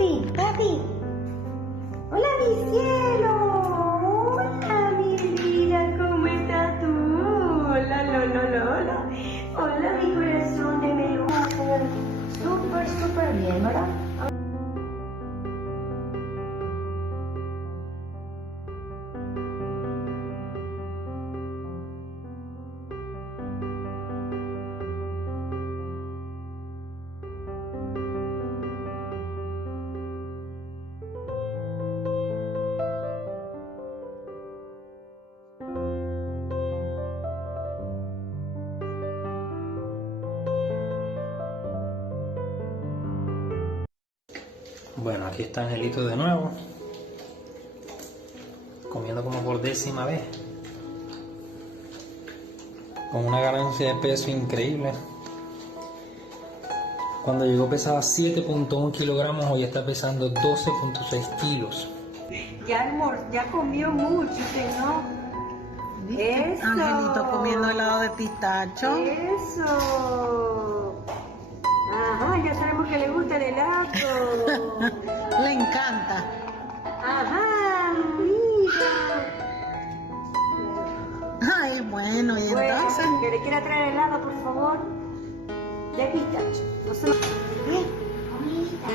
papi, papi. Hola, mi cielo. Hola, mi vida, ¿cómo estás tú? Hola, hola. Hola, mi corazón de melón. Súper bien, ¿verdad? Bueno, aquí está Angelito de nuevo, comiendo como por 10ª vez, con una ganancia de peso increíble. Cuando llegó pesaba 7.1 kilogramos, hoy está pesando 12.6 kilos. Ya comió mucho, ¿no? ¿Viste? Eso. Angelito comiendo helado de pistacho. Eso. Ajá, ya sabemos que le gusta el helado. Le encanta. Ajá, mira. Ay, bueno, y entonces. Bueno, que le quiera traer helado, por favor. De pistacho. No se lo... Ven, comidita.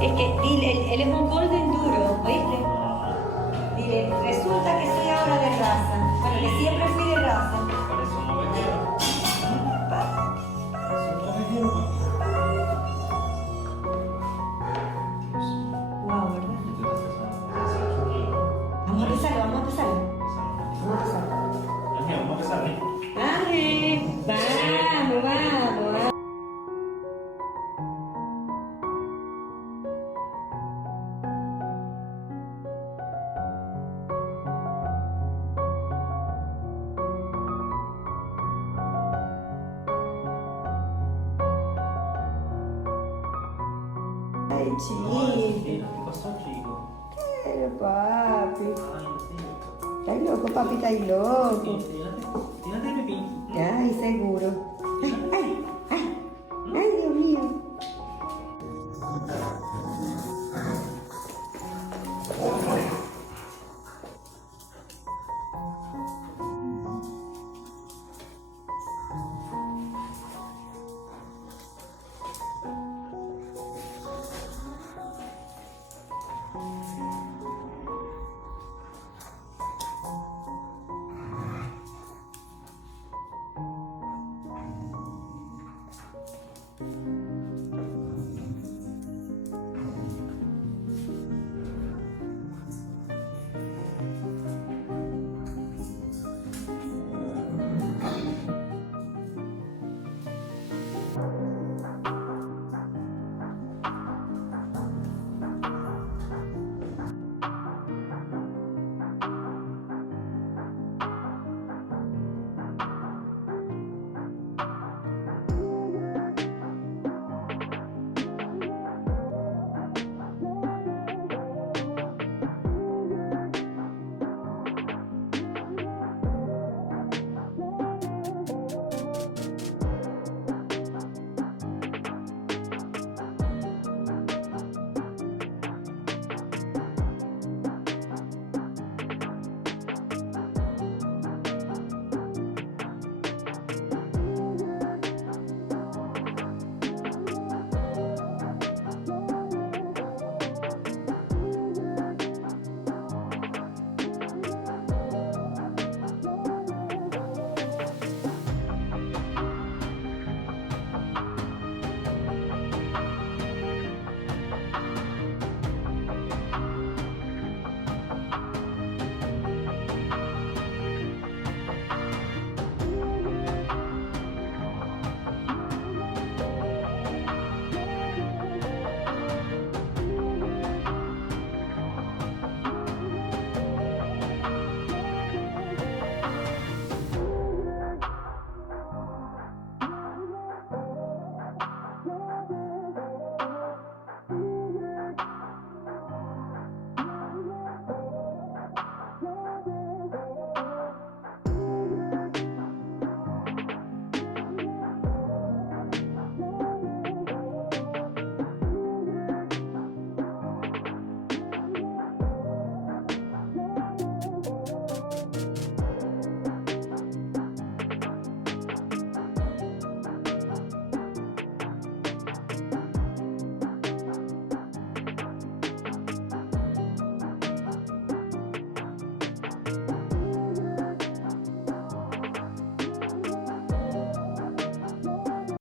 Es que, dile, él es un golden duro, ¿oíste? Dile, resulta que soy ahora de raza. Bueno, que siempre fui de raza. Parece un ovejero. Parece un ovejero. Wow, ¿verdad? Vamos a pesarlo, vamos a pesarlo. Vamos a pesarlo. Vamos a empezar, ¿eh? Ángel, vamos, vamos. Ay, chico. ¿Qué pasó, chico? Pero papi. Ay, no Estás loco, papi, estás loco. Tírate, Pepín. Ay, seguro. Ay, ay, ay, ay, Dios mío.